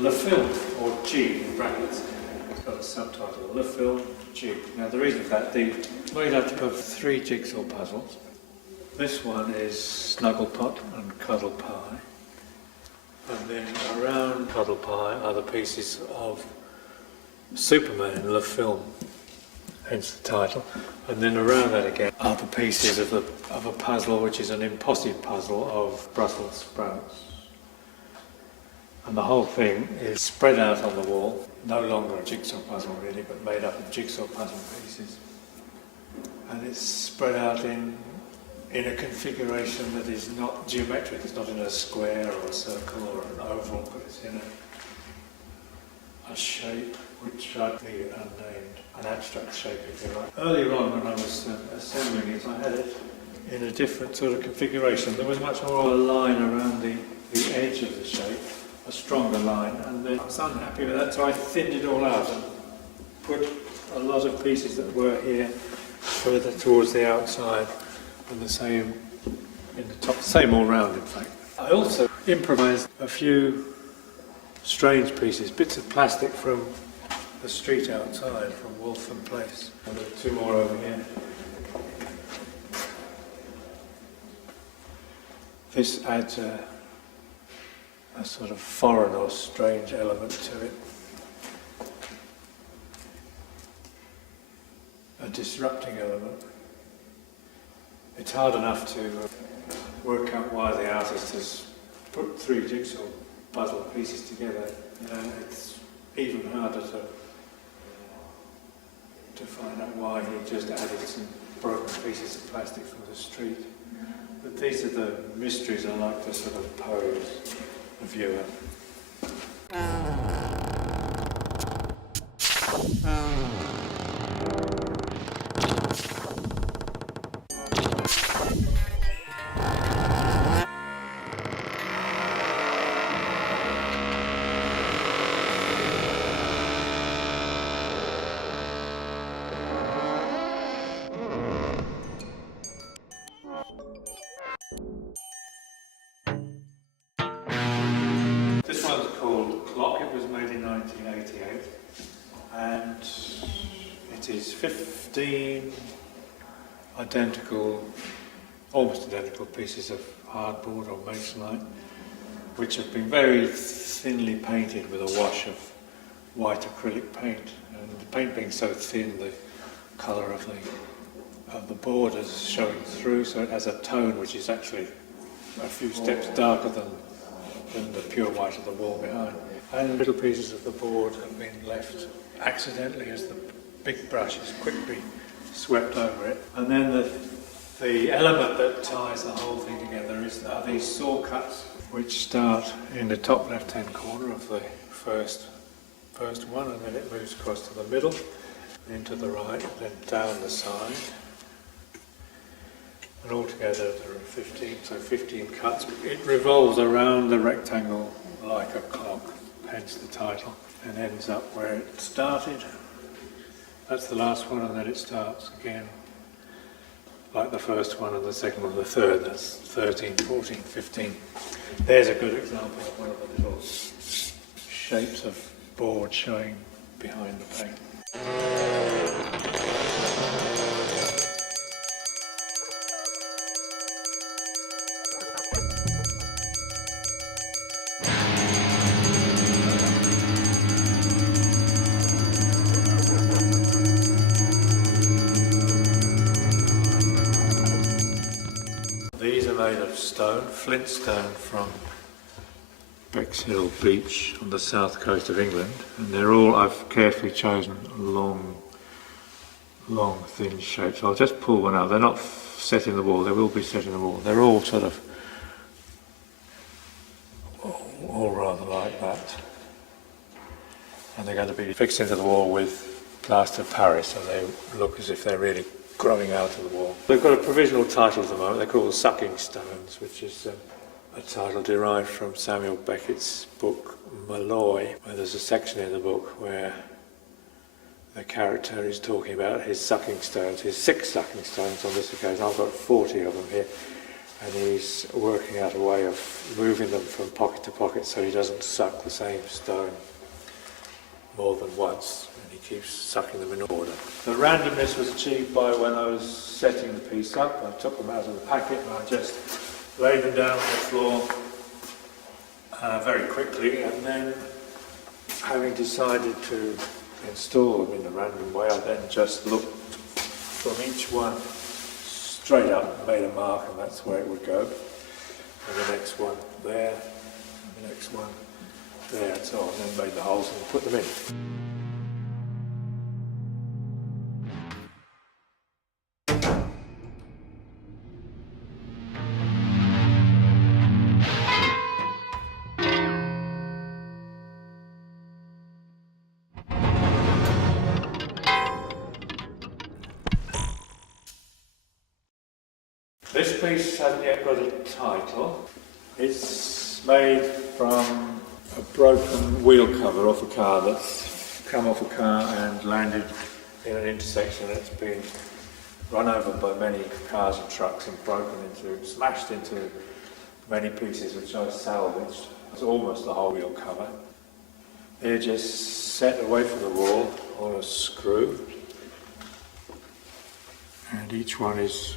Le Film, or G in brackets. It's got a subtitle, Le Film, G. Now the reason for that, they're made up of 3 jigsaw puzzles. This one is Snuggle Pot and Cuddle Pie. And then around Cuddle Pie are the pieces of Superman, Le Film, hence the title. And then around that again are the pieces of a puzzle which is an impossible puzzle of Brussels sprouts. And the whole thing is spread out on the wall, no longer a jigsaw puzzle really, but made up of jigsaw puzzle pieces. And it's spread out in a configuration that is not geometric. It's not in a square or a circle or an oval, but it's in a shape which I'd be unnamed, an abstract shape if you like. Earlier on when I was assembling it, I had it in a different sort of configuration. There was much more of a line around the edge of the shape, a stronger line, and then I was unhappy with that, so I thinned it all out and put a lot of pieces that were here further towards the outside, and the same in the top, same all round in fact. I also improvised a few strange pieces, bits of plastic from the street outside, from Waltham Place, and there are 2 more over here. This adds a sort of foreign or strange element to it. A disrupting element. It's hard enough to work out why the artist has put 3 jigsaw puzzle pieces together. It's even harder to find out why he just added some broken pieces of plastic from the street. But these are the mysteries I like to sort of pose the viewer. This one's called Clock. It was made in 1988, and it is 15 identical, almost identical pieces of hardboard or masonite, which have been very thinly painted with a wash of white acrylic paint. And the paint being so thin, the colour of the board is showing through, so it has a tone which is actually a few steps darker than the pure white of the wall behind. And little pieces of the board have been left accidentally as the big brush is quickly swept over it. And then the element that ties the whole thing together are these saw cuts, which start in the top left-hand corner of the first one, and then it moves across to the middle, then to the right, then down the side. And altogether there are 15 cuts. It revolves around the rectangle like a clock, hence the title, and ends up where it started. That's the last one, and then it starts again like the first one and the second one and the third. That's 13, 14, 15. There's a good example of one of the little shapes of board showing behind the paint. are made of stone, flint stone from Bexhill Beach on the south coast of England, and they're all, I've carefully chosen long thin shapes. I'll just pull one out. They're not set in the wall, they will be set in the wall. They're all sort of, all rather like that. And they're going to be fixed into the wall with plaster of Paris, so they look as if they're really growing out of the wall. They've got a provisional title at the moment. They're called Sucking Stones, which is a title derived from Samuel Beckett's book Malloy, where there's a section in the book where the character is talking about his sucking stones, his 6 sucking stones on this occasion. I've got 40 of them here, and he's working out a way of moving them from pocket to pocket so he doesn't suck the same stone more than once, and he keeps sucking them in order. The randomness was achieved by when I was setting the piece up. I took them out of the packet and I just laid them down on the floor very quickly, and then, having decided to install them in a random way, I then just looked from each one straight up and made a mark, and that's where it would go. And the next one there, and the next one there, and so on, and then made the holes and put them in. This piece hasn't yet got a title. It's made from a broken wheel cover off a car that's come off a car and landed in an intersection. It's been run over by many cars and trucks and smashed into many pieces, which I salvaged. It's almost the whole wheel cover. They're just set away from the wall on a screw, and each one is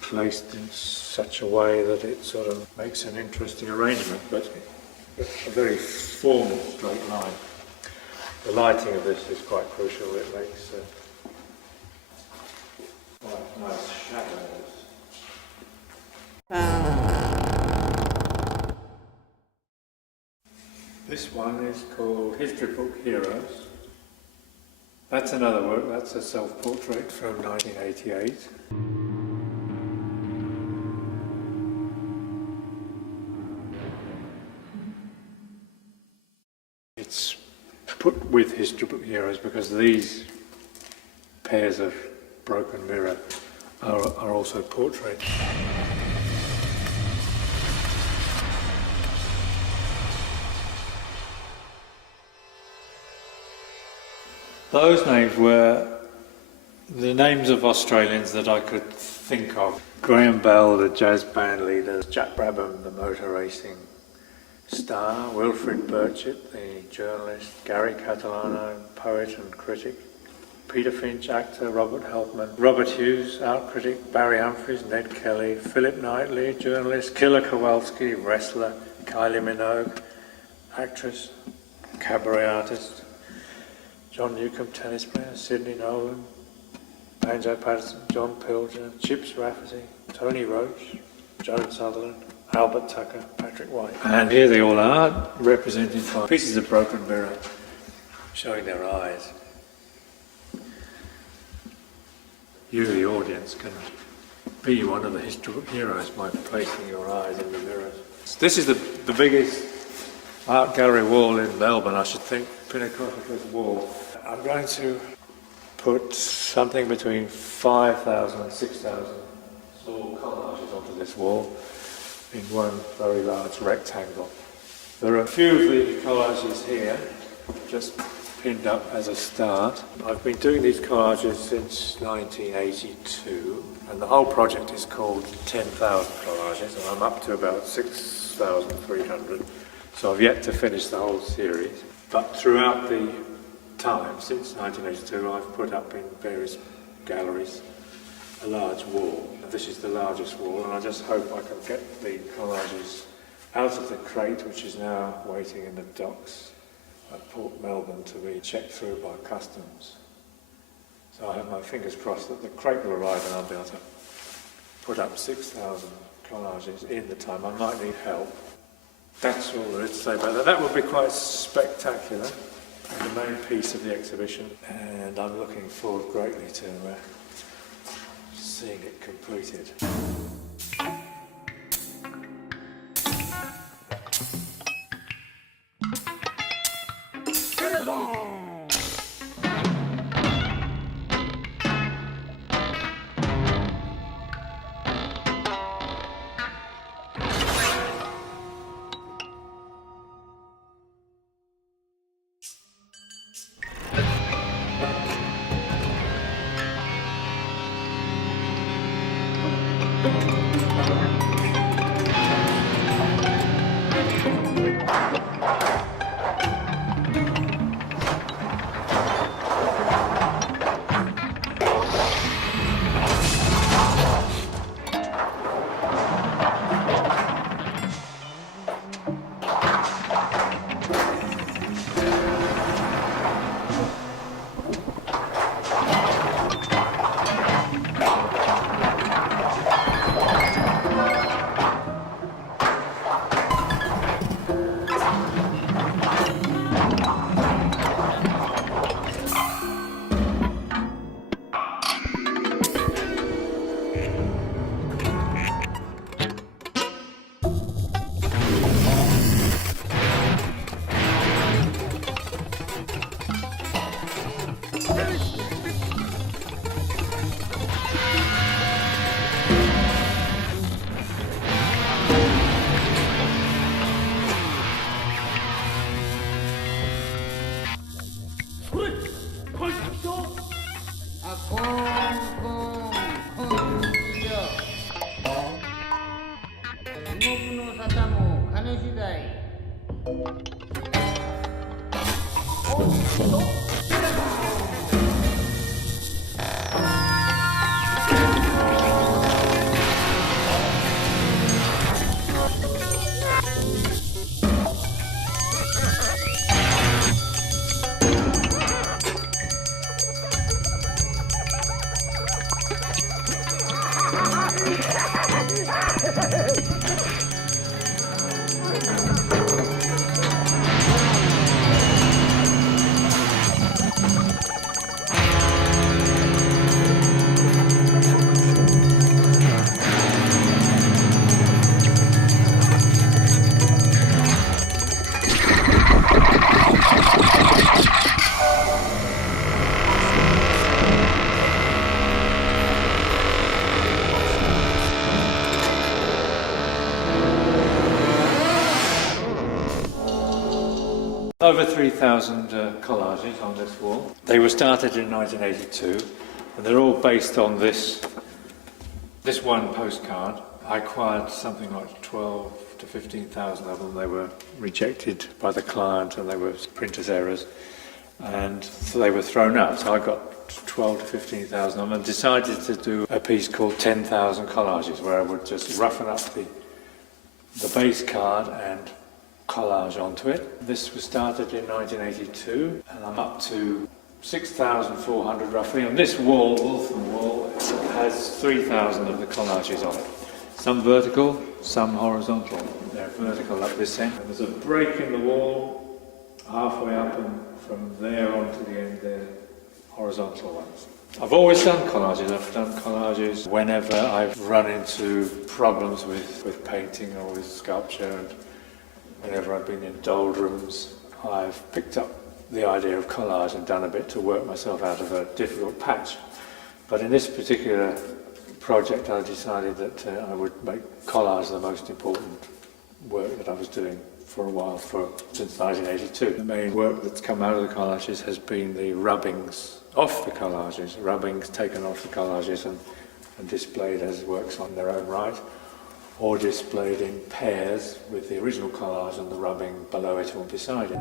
placed in such a way that it sort of makes an interesting arrangement, but a very formal straight line. The lighting of this is quite crucial. It makes quite nice shadows. This one is called History Book Heroes. That's another work. That's a self-portrait from 1988. It's put with History Book Heroes because these pairs of broken mirror are also portraits. Those names were the names of Australians that I could think of. Graham Bell, the jazz band leader, Jack Brabham, the motor racing star, Wilfrid Burchett, the journalist, Gary Catalano, poet and critic, Peter Finch, actor, Robert Helpman, Robert Hughes, art critic, Barry Humphries, Ned Kelly, Philip Knightley, journalist, Killer Kowalski, wrestler, Kylie Minogue, actress, cabaret artist, John Newcombe, tennis player, Sidney Nolan, Banjo Patterson, John Pilger, Chips Rafferty, Tony Roach, Joan Sutherland, Albert Tucker, Patrick White. And here they all are, represented by pieces of broken mirror showing their eyes. You, the audience, can be one of the History Book heroes by placing your eyes in the mirrors. This is the biggest art gallery wall in Melbourne, I should think, Pinacotheca's wall. I'm going to put something between 5,000 and 6,000 small collages onto this wall in one very large rectangle. There are a few of the collages here, just pinned up as a start. I've been doing these collages since 1982, and the whole project is called 10,000 collages, and I'm up to about 6,300, so I've yet to finish the whole series. But throughout the time, since 1982, I've put up in various galleries a large wall. This is the largest wall, and I just hope I can get the collages out of the crate, which is now waiting in the docks at Port Melbourne to be checked through by customs. So I have my fingers crossed that the crate will arrive and I'll be able to put up 6,000 collages in the time. I might need help. That's all there is to say about that. That would be quite spectacular, and the main piece of the exhibition, and I'm looking forward greatly to seeing it completed. Over 3,000 collages on this wall. They were started in 1982, and they're all based on this one postcard. I acquired something like 12 to 15,000 of them. They were rejected by the client, and they were printer's errors, and so they were thrown out. So I got 12 to 15,000 of them, and decided to do a piece called 10,000 collages, where I would just roughen up the base card and collage onto it. This was started in 1982, and I'm up to 6,400 roughly. And this wall, Wolfen wall, has 3,000 of the collages on it. Some vertical, some horizontal. They're vertical up this end. And there's a break in the wall halfway up, and from there on to the end they're horizontal ones. I've always done collages. I've done collages whenever I've run into problems with painting or with sculpture, and whenever I've been in doldrums, I've picked up the idea of collage and done a bit to work myself out of a difficult patch. But in this particular project, I decided that I would make collage the most important work that I was doing for a while, since 1982. The main work that's come out of the collages has been the rubbings off the collages, rubbings taken off the collages and displayed as works on their own right, or displayed in pairs with the original collage and the rubbing below it or beside it.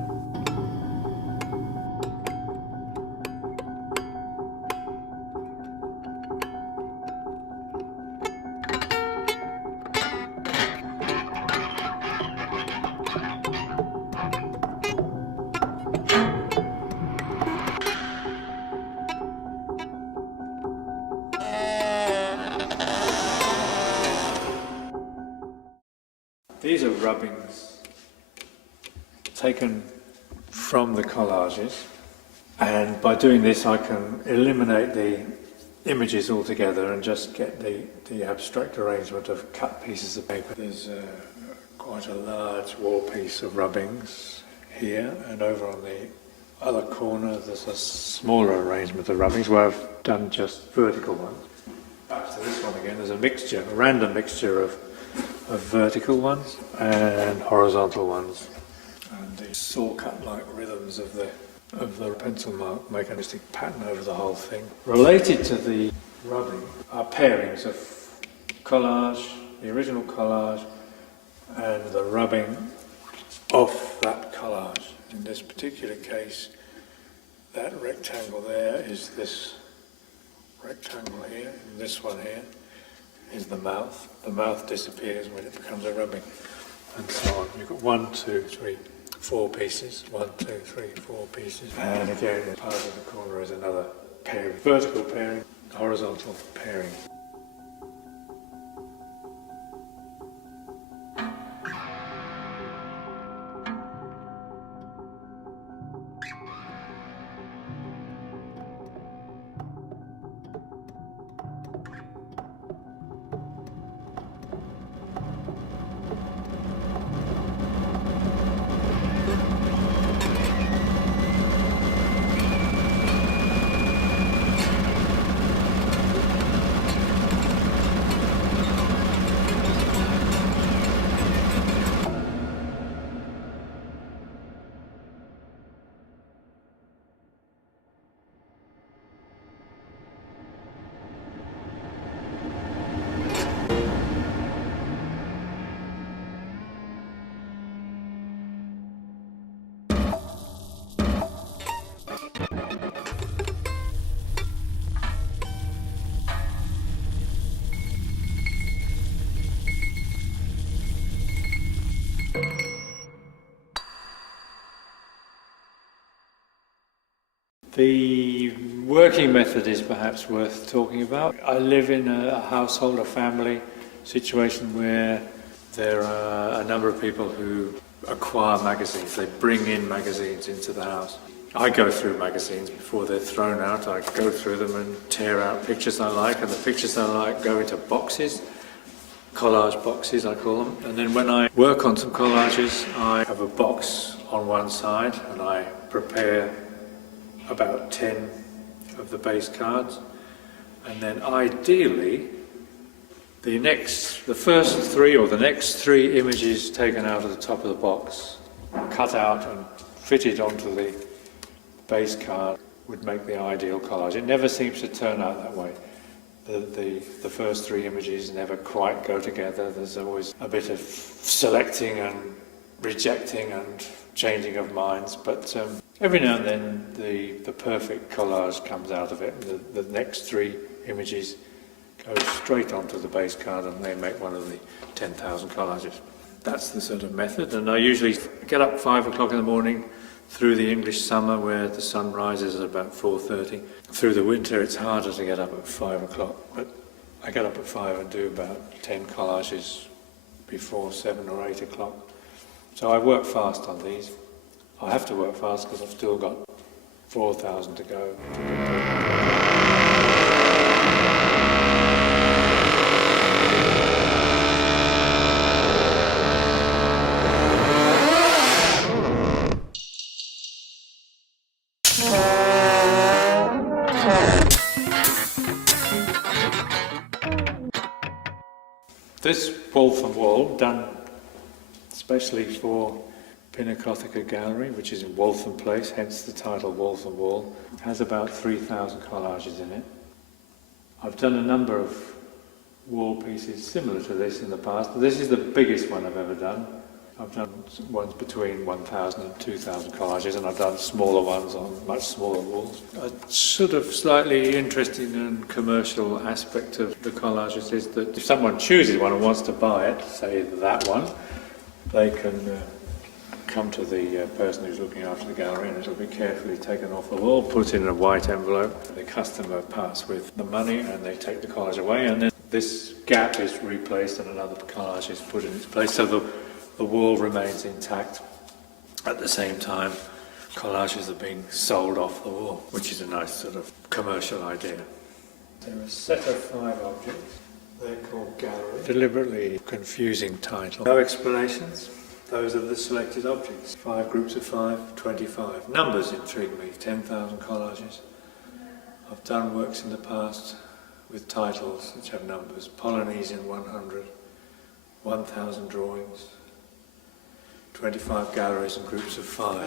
These are rubbings taken from the collages, and by doing this I can eliminate the images altogether and just get the abstract arrangement of cut pieces of paper. There's quite a large wall piece of rubbings here, and over on the other corner there's a smaller arrangement of rubbings where I've done just vertical ones. Back to this one again, there's a random mixture of vertical ones and horizontal ones. And the saw-cut-like rhythms of the pencil mark make a mystic pattern over the whole thing. Related to the rubbing are pairings of collage, the original collage, and the rubbing of that collage. In this particular case, that rectangle there is this rectangle here, and this one here is the mouth. The mouth disappears when it becomes a rubbing, and so on. You've got 1, 2, 3, 4 pieces. 1, 2, 3, 4 pieces. And again, part of the corner is another pairing. Vertical pairing, horizontal pairing. The working method is perhaps worth talking about. I live in a household, a family situation where there are a number of people who acquire magazines. They bring in magazines into the house. I go through magazines before they're thrown out. I go through them and tear out pictures I like, and the pictures I like go into boxes, collage boxes I call them. And then when I work on some collages, I have a box on one side and I prepare about 10 of the base cards, and then ideally the first 3 or the next 3 images taken out of the top of the box, cut out and fitted onto the base card would make the ideal collage. It never seems to turn out that way. The first 3 images never quite go together. There's always a bit of selecting and rejecting and changing of minds, but every now and then the perfect collage comes out of it. The next 3 images go straight onto the base card and they make one of the 10,000 collages. That's the sort of method, and I usually get up 5 o'clock in the morning through the English summer where the sun rises at about 4:30. Through the winter it's harder to get up at 5 o'clock, but I get up at 5 and do about 10 collages before 7 or 8 o'clock. So I work fast on these. I have to work fast because I've still got 4,000 to go. This Waltham wall, done especially for Pinacotheca Gallery, which is in Waltham Place, hence the title Waltham Wall, has about 3,000 collages in it. I've done a number of wall pieces similar to this in the past, but this is the biggest one I've ever done. I've done ones between 1,000 and 2,000 collages, and I've done smaller ones on much smaller walls. A sort of slightly interesting and commercial aspect of the collages is that if someone chooses one and wants to buy it, say that one, they can come to the person who's looking after the gallery, and it'll be carefully taken off the wall, put in a white envelope. The customer parts with the money and they take the collage away, and then this gap is replaced and another collage is put in its place. So the wall remains intact. At the same time, collages are being sold off the wall, which is a nice sort of commercial idea. There are a set of 5 objects. They're called galleries. Deliberately confusing title. No explanations. Those are the selected objects. 5 groups of 5, 25. Numbers intrigue me. 10,000 collages. I've done works in the past with titles which have numbers. Polynesian 100, 1,000 drawings, 25 galleries and groups of 5.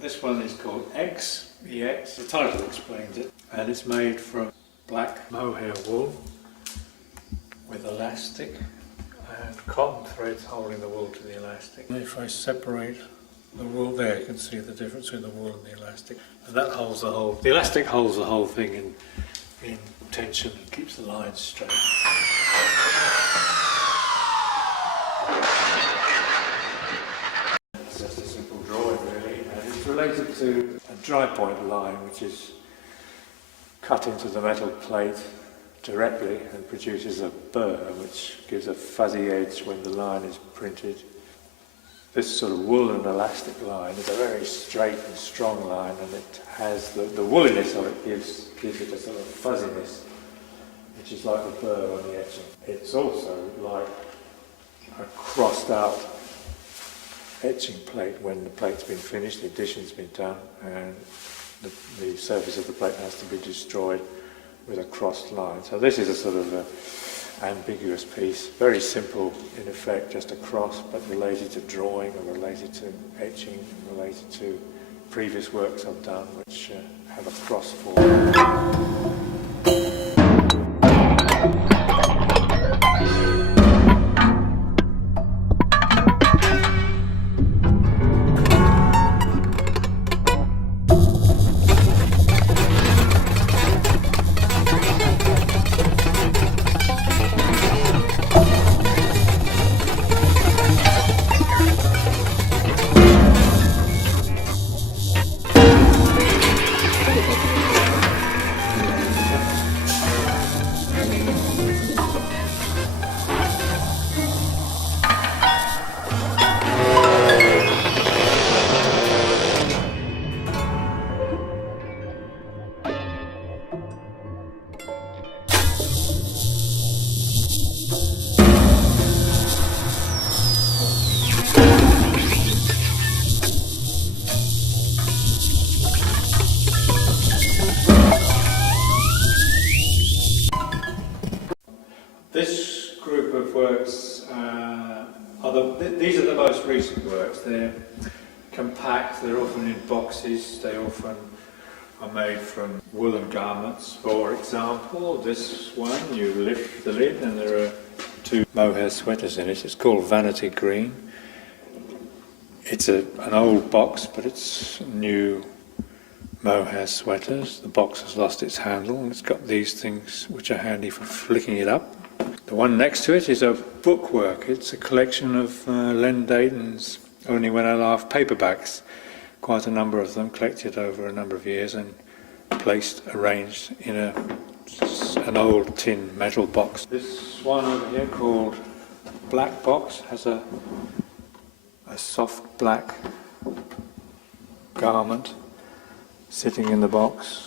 This one is called X, EX, the title explains it, and it's made from black mohair wool with elastic and cotton threads holding the wool to the elastic. And if I separate the wool there, you can see the difference between the wool and the elastic, and that holds the elastic holds the whole thing in tension and keeps the lines straight. Related to a dry point line which is cut into the metal plate directly and produces a burr which gives a fuzzy edge when the line is printed. This sort of wool and elastic line is a very straight and strong line, and it has the wooliness of it gives it a sort of fuzziness which is like the burr on the etching. It's also like a crossed out etching plate when the plate's been finished, the addition's been done, and the surface of the plate has to be destroyed with a crossed line. So this is a sort of ambiguous piece, very simple in effect, just a cross, but related to drawing or related to etching, related to previous works I've done which have a cross form. This group of works these are the most recent works. They're compact, they're often in boxes, they often are made from woolen garments. For example, this one, you lift the lid and there are two mohair sweaters in it. It's called Vanity Green. It's an old box, but it's new mohair sweaters. The box has lost its handle and it's got these things which are handy for flicking it up. The one next to it is a bookwork. It's a collection of Len Dayton's Only When I Laugh paperbacks. Quite a number of them collected over a number of years and arranged in an old tin metal box. This one over here called Black Box has a soft black garment sitting in the box,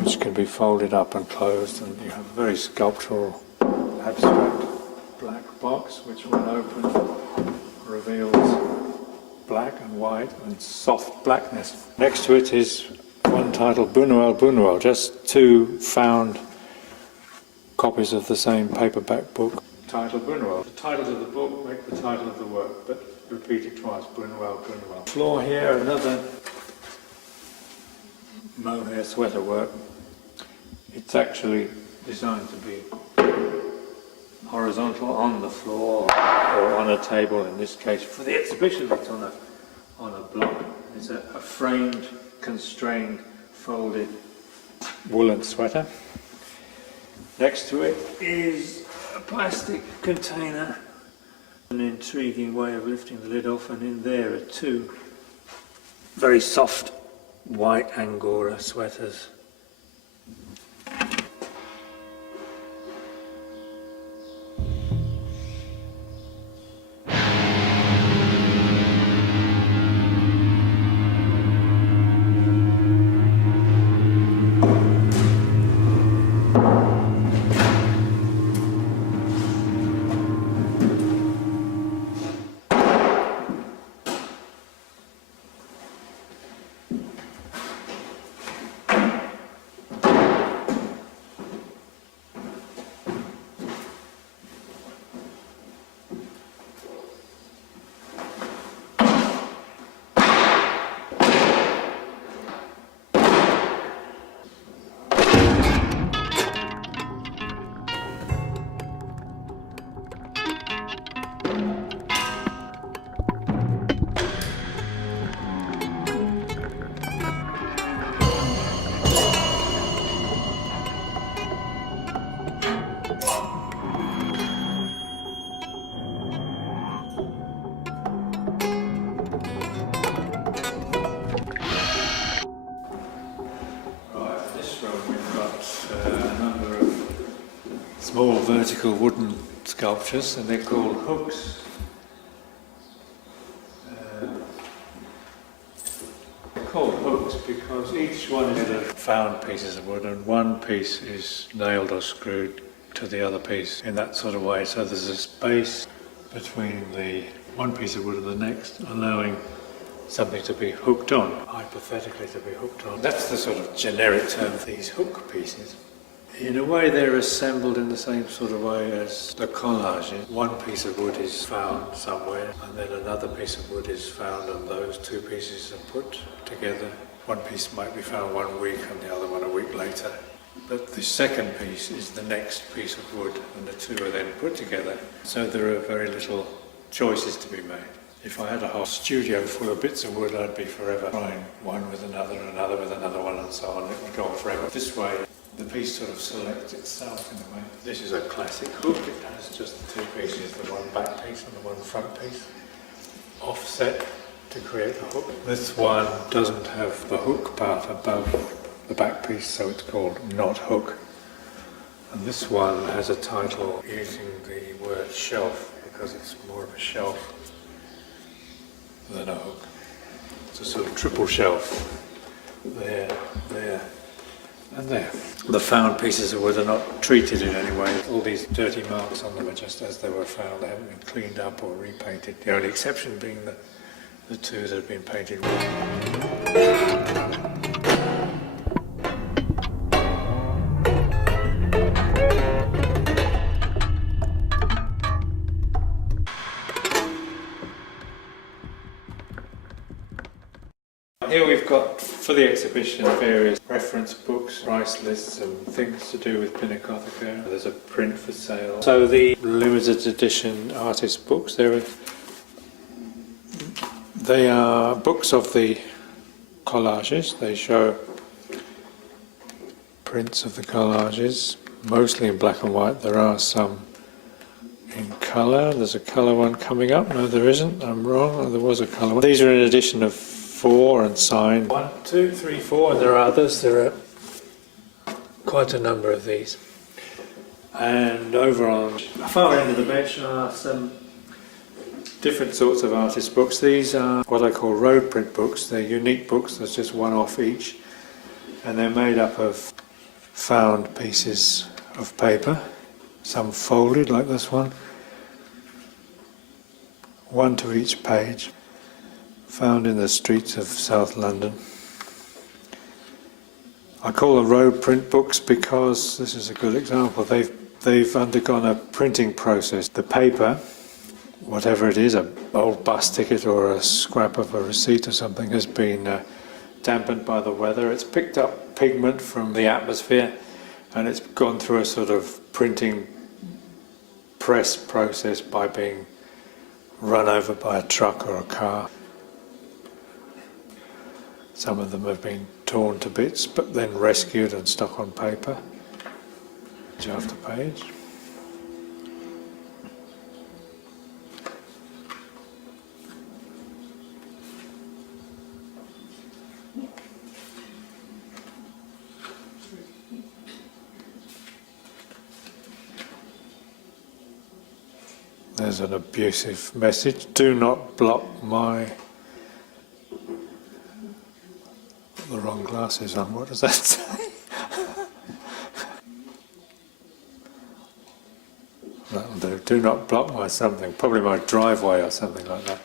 which can be folded up and closed, and you have a very sculptural, abstract black box, which when opened reveals black and white and soft blackness. Next to it is one titled Buñuel Buñuel, just two found copies of the same paperback book titled Buñuel. The titles of the book make the title of the work, but repeated twice, Buñuel Buñuel. Floor here, another mohair sweater work. It's actually designed to be horizontal on the floor or on a table. In this case, for the exhibition, it's on a block. It's a framed, constrained, folded woolen sweater. Next to it is a plastic container, an intriguing way of lifting the lid off, and in there are two very soft white Angora sweaters. Small vertical wooden sculptures, and they're called hooks. They're called hooks because each one is made of found pieces of wood, and one piece is nailed or screwed to the other piece in that sort of way. So there's a space between the one piece of wood and the next, allowing something to be hooked on, hypothetically to be hooked on. That's the sort of generic term for these hook pieces. In a way, they're assembled in the same sort of way as the collage. One piece of wood is found somewhere, and then another piece of wood is found, and those two pieces are put together. One piece might be found 1 week, and the other one a week later. But the second piece is the next piece of wood, and the two are then put together. So there are very little choices to be made. If I had a whole studio full of bits of wood, I'd be forever trying one with another with another one, and so on. It would go on forever. This way, the piece sort of selects itself in a way. This is a classic hook. It has just the two pieces, the one back piece and the one front piece, offset to create the hook. This one doesn't have the hook part above the back piece, so it's called not hook. And This one has a title using the word shelf because it's more of a shelf than a hook. It's a sort of triple shelf. There, there, and there. The found pieces of wood are not treated in any way. All these dirty marks on them are just as they were found. They haven't been cleaned up or repainted. The only exception being the two that have been painted white. Here we've got, for the exhibition, various reference books, price lists and things to do with Pinacotheca. There's a print for sale. So the limited edition artist books, they are books of the collages. They show prints of the collages, mostly in black and white. There are some in colour. There's a colour one coming up. No, there isn't. I'm wrong. There was a colour one. These are in edition of 4 and signed 1, 2, 3, 4, and there are others. There are quite a number of these. And over on the far end of the bench are some different sorts of artist books. These are what I call road print books. They're unique books. There's just one off each, and they're made up of found pieces of paper, some folded like this one to each page. Found in the streets of South London. I call them road print books because this is a good example. They've undergone a printing process. The paper, whatever it is, an old bus ticket or a scrap of a receipt or something, has been dampened by the weather. It's picked up pigment from the atmosphere and it's gone through a sort of printing press process by being run over by a truck or a car. Some of them have been torn to bits, but then rescued and stuck on paper, page after page. There's an abusive message. Do not block my... the wrong glasses on. What does that say? That'll do. Do not block my something. Probably my driveway or something like that.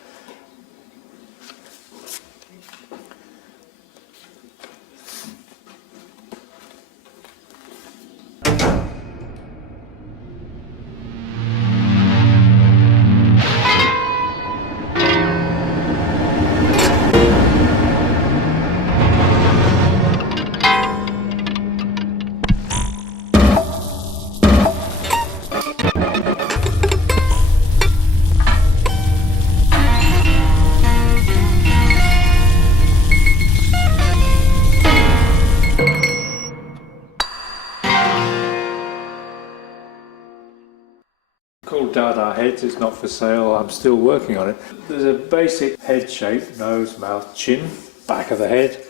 Called Dada Heads. It's not for sale. I'm still working on it. There's a basic head shape: nose, mouth, chin, back of the head,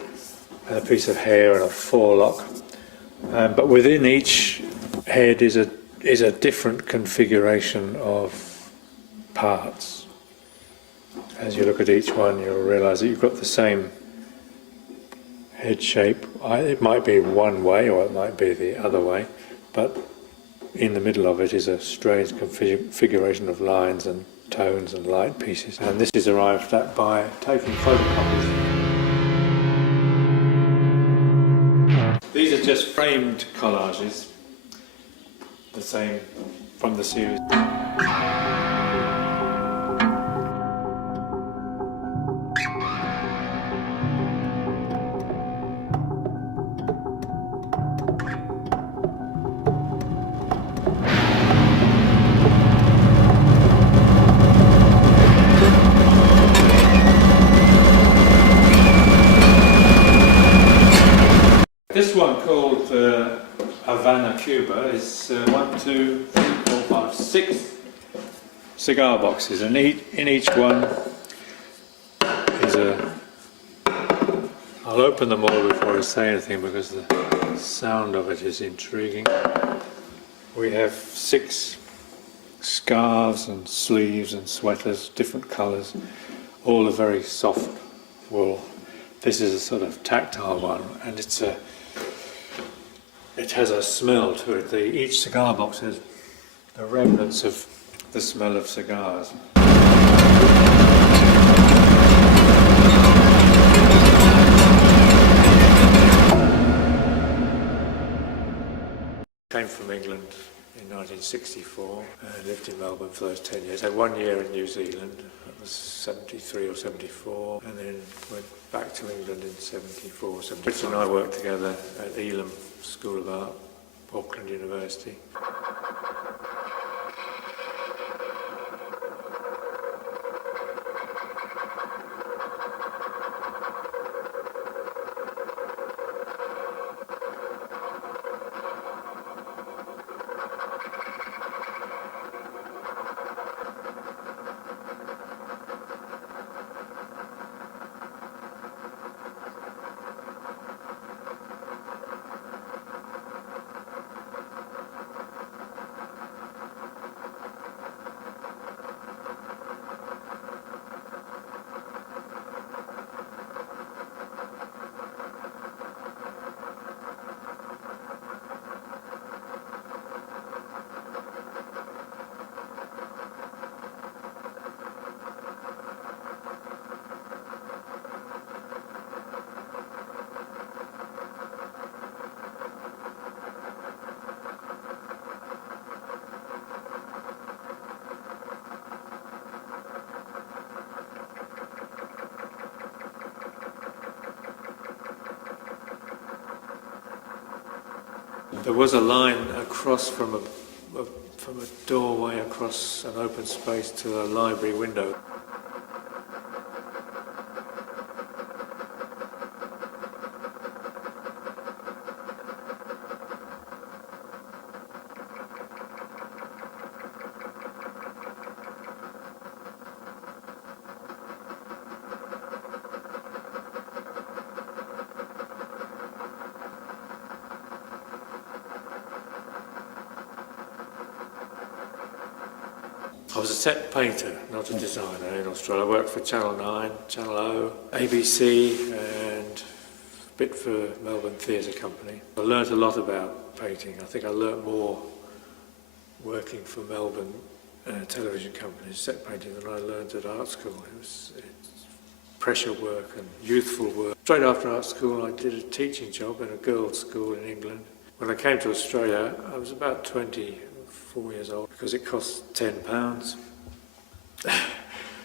and a piece of hair and a forelock. But within each head is a different configuration of parts. As you look at each one, you'll realise that you've got the same head shape. It might be one way or it might be the other way, but in the middle of it is a strange configuration of lines and tones and light pieces. And this is arrived at by taking photocopies. These are just framed collages, the same from the series. This one called Havana, Cuba is 1, 2, 3, 4, 5, 6 cigar boxes, and in each one is a... I'll open them all before I say anything because the sound of it is intriguing. we have 6 scarves and sleeves and sweaters, different colours, all a very soft wool. This is a sort of tactile one, and it has a smell to it. Each cigar box has the remnants of the smell of cigars. Came from England in 1964 and lived in Melbourne for those 10 years. I had 1 year in New Zealand, that was 73 or 74, and then went back to England in 74, 75. Richard and I worked together at Elam School of Art, Auckland University. There was a line across from a doorway across an open space to a library window. I was a set painter, not a designer in Australia. I worked for Channel 9, Channel O, ABC and a bit for Melbourne Theatre Company. I learnt a lot about painting. I think I learnt more working for Melbourne television companies, set painting, than I learnt at art school. It's pressure work and youthful work. Straight after art school I did a teaching job in a girls' school in England. When I came to Australia I was about 24 years old because it cost £10.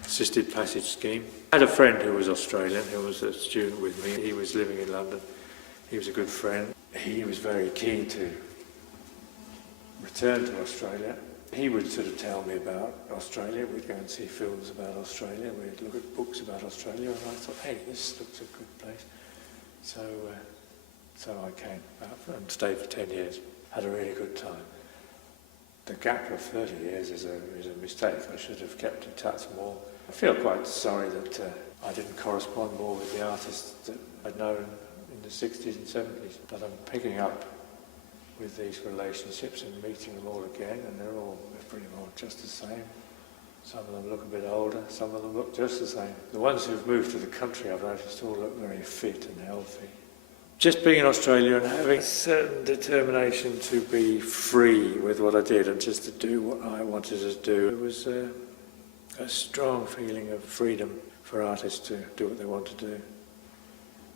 Assisted passage scheme. I had a friend who was Australian, who was a student with me. He was living in London. He was a good friend. He was very keen to return to Australia. He would sort of tell me about Australia. We'd go and see films about Australia. We'd look at books about Australia, and I thought, hey, this looks a good place. So I came back and stayed for 10 years. Had a really good time. The gap of 30 years is a mistake. I should have kept in touch more. I feel quite sorry that I didn't correspond more with the artists that I'd known in the 60s and 70s. But I'm picking up with these relationships and meeting them all again, and they're pretty well just the same. Some of them look a bit older, some of them look just the same. The ones who've moved to the country, I've noticed, all look very fit and healthy. Just being in Australia and having a certain determination to be free with what I did and just to do what I wanted to do, it was a strong feeling of freedom for artists to do what they want to do.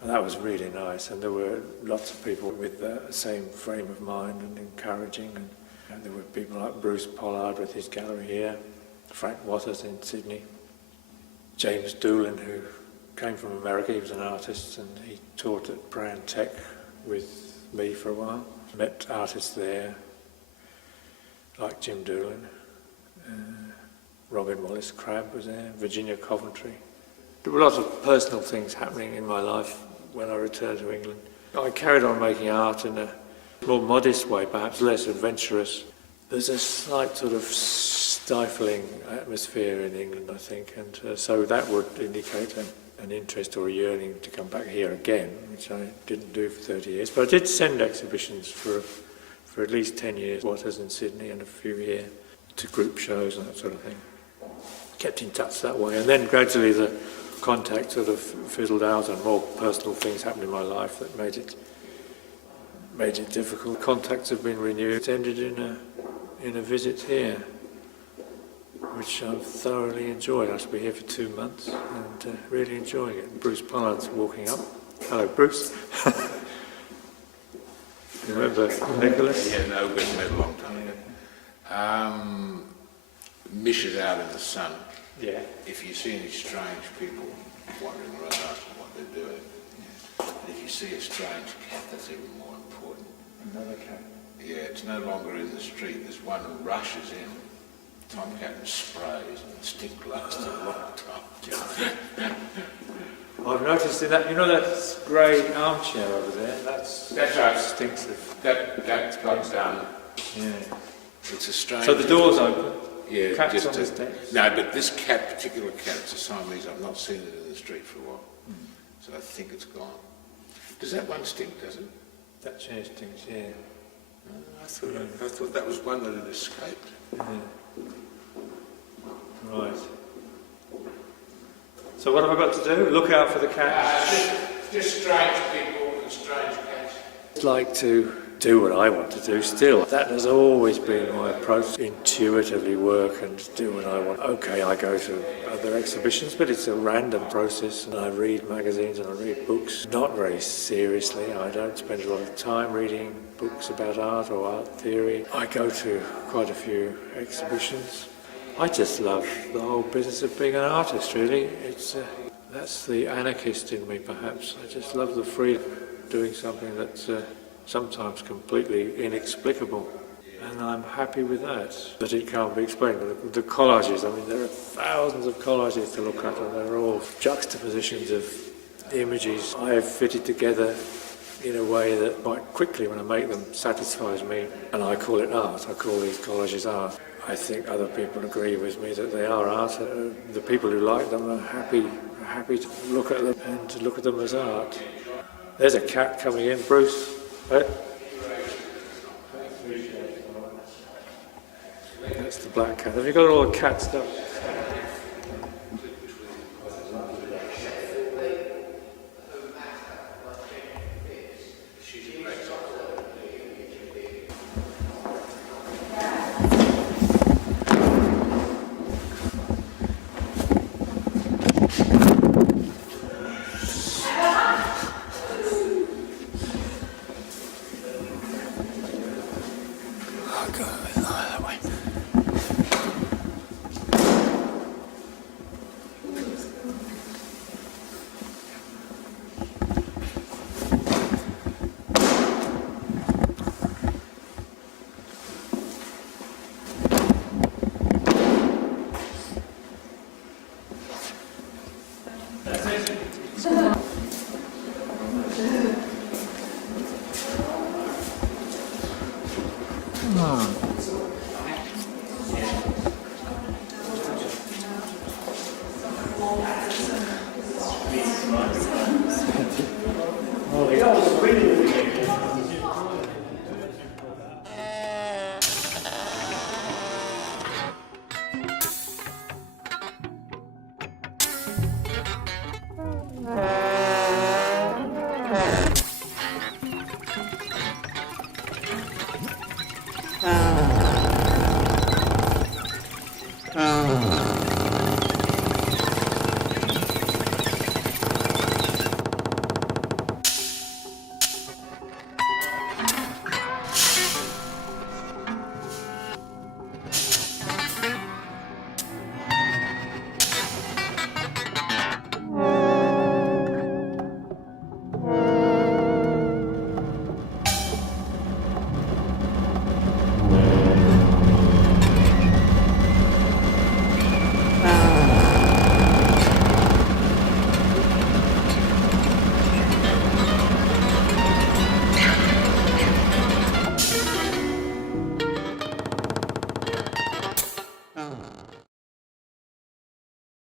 And that was really nice, and there were lots of people with the same frame of mind and encouraging, and there were people like Bruce Pollard with his gallery here, Frank Waters in Sydney, James Doolin, who came from America. He was an artist and he taught at Brand Tech with me for a while. Met artists there like Jim Doolin, Robin Wallace Crabb was there, Virginia Coventry. There were lots of personal things happening in my life when I returned to England. I carried on making art in a more modest way, perhaps less adventurous. There's a slight sort of stifling atmosphere in England, I think, and so that would indicate an interest or a yearning to come back here again, which I didn't do for 30 years. But I did send exhibitions for for at least 10 years, was in Sydney and a few here to group shows and that sort of thing. Kept in touch that way, and then gradually the contact sort of fizzled out and more personal things happened in my life that made it difficult. Contacts have been renewed. It ended in a visit here, which I've thoroughly enjoyed. I shall be here for 2 months and really enjoying it. Bruce Pollard's walking up. Hello, Bruce. You remember Nicholas? Yeah, no, we've met a long time ago. Mishes out in the sun. Yeah. If you see any strange people wandering around asking what they're doing, and if you see a strange cat, that's even more important. Another cat. Yeah, it's no longer in the street. There's one who rushes in, tomcat and sprays, and the stink lasts a long time. I've noticed in that, you know that grey armchair over there? That's right. Stinks of... That's got down. Yeah. It's a strange... So the door's open? Yeah, Cat's just on the steps? No, but this particular cat, it's a Siamese. I've not seen it in the street for a while. So I think it's gone. Does that one stink, does it? That chair stinks, yeah. I thought that was one that had escaped. Yeah. Right. So what have I got to do? Look out for the cat? Just strange people and strange cats. I'd like to do what I want to do still. That has always been my approach. Intuitively work and do what I want. Okay, I go to other exhibitions, but it's a random process. And I read magazines and I read books. Not very seriously. I don't spend a lot of time reading books about art or art theory. I go to quite a few exhibitions. I just love the whole business of being an artist, really. That's the anarchist in me, perhaps. I just love the freedom of doing something that's sometimes completely inexplicable. And I'm happy with that. But it can't be explained. The collages, I mean, there are thousands of collages to look at, and they're all juxtapositions of images I have fitted together in a way that quite quickly, when I make them, satisfies me. And I call it art. I call these collages art. I think other people agree with me that they are art. The people who like them are happy to look at them and to look at them as art. There's a cat coming in, Bruce. That's the black cat. Have you got all the cat stuff?